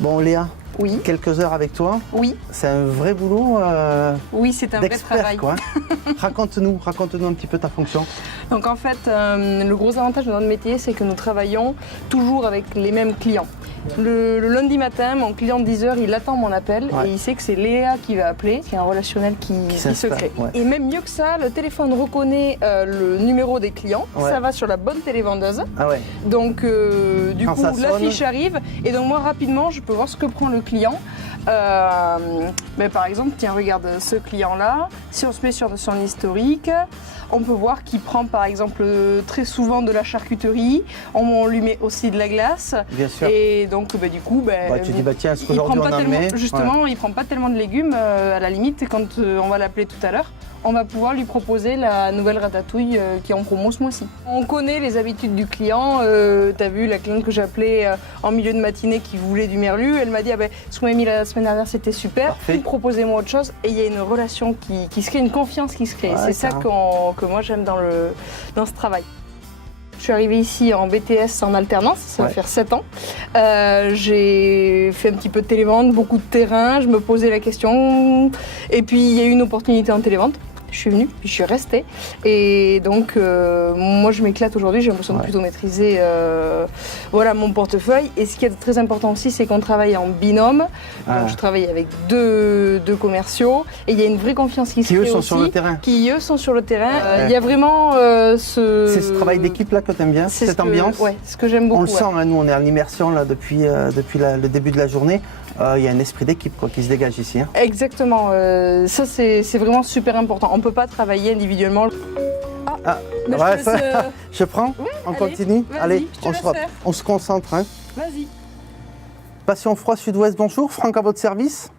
Bon Léa, Oui. quelques heures avec toi. Oui. C'est un vrai boulot Oui, c'est un vrai d'expert travail. quoi. Raconte-nous un petit peu ta fonction. Donc en fait, le gros avantage de notre métier, c'est que nous travaillons toujours avec les mêmes clients. Le lundi matin, mon client de 10h, il attend mon appel et il sait que c'est Léa qui va appeler. C'est un relationnel qui se crée. Ouais. Et même mieux que ça, le téléphone reconnaît le numéro des clients. Ouais. Ça va sur la bonne télévendeuse. Ah ouais. Donc du Quand coup, ça la sonne. fiche arrive et donc moi rapidement, je peux voir ce que prend le client. Mais par exemple, tiens, regarde ce client-là. Si on se met sur son historique, on peut voir qu'il prend par exemple très souvent de la charcuterie. On lui met aussi de la glace. Bien sûr. Et donc du coup, Tu dis tiens, est-ce il qu'aujourd'hui prend on pas en tellement, met justement, il prend pas tellement de légumes. À la limite, quand on va l'appeler tout à l'heure, on va pouvoir lui proposer la nouvelle ratatouille qui est en promo ce mois-ci. On connaît les habitudes du client. Tu as vu la cliente que j'ai appelée en milieu de matinée qui voulait du merlu. Elle m'a dit ce qu'on m'a mis la semaine dernière, c'était super. Proposez-moi autre chose. Et il y a une relation qui se crée, une confiance qui se crée. C'est ça que moi j'aime dans ce travail. Je suis arrivée ici en BTS en alternance, ça va faire 7 ans. J'ai fait un petit peu de télévente, beaucoup de terrain, je me posais la question. Et puis il y a eu une opportunité en télévente. Je suis venue, puis je suis restée. Et donc, moi, je m'éclate aujourd'hui. J'ai l'impression de plutôt maîtriser mon portefeuille. Et ce qui est très important aussi, c'est qu'on travaille en binôme. Donc, je travaille avec deux commerciaux. Et il y a une vraie confiance qui se crée aussi. Qui, eux, sont sur le terrain. Il y a vraiment C'est ce travail d'équipe là que tu aimes bien, cette ambiance. Oui, ce que j'aime beaucoup. On le sent, hein, nous, on est en immersion là, depuis le début de la journée. Il y a un esprit d'équipe qui se dégage ici. Hein. Exactement. Ça, c'est vraiment super important. On ne peut pas travailler individuellement. Je prends, oui, on continue. Allez, on se concentre. Hein. Vas-y. Passion Froid Sud-Ouest, bonjour. Franck à votre service.